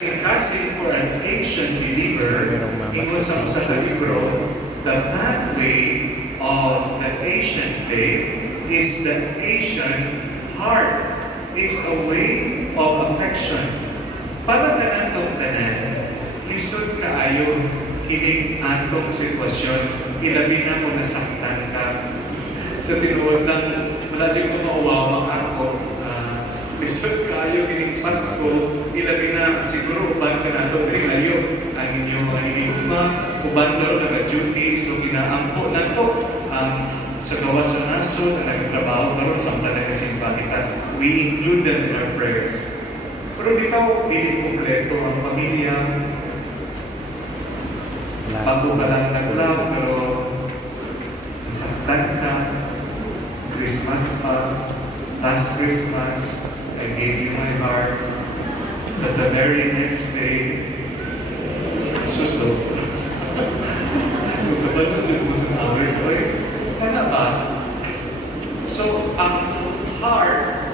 Kasi for an Asian believer, ingon sa libro, the pathway of the Asian faith is the Asian heart. It's a way of affection. Para kanatong tanan, lisod kaayo kining atong sitwasyon, ilabi na kung nasaktan ka. Sa tinuod lang, wala din ko mauwawang ako. Lisod kaayo kining Pasko, ilabi na siguro uban ka na ito, layo ang inyong mga hinigugma, uban doon nag-duty, so ginaampo na ito sa gawa sa naso na nagtrabaho karon sa panagasimpatikan. We include them in our prayers. Pero di ba, hindi kompleto ang pamilya, bago ka lang naglam, pero saktan ka, Christmas pa, last Christmas, I gave you my heart, but the very next day, suso. Kung kapag dyan mo sa awit, ano ba? So, ang heart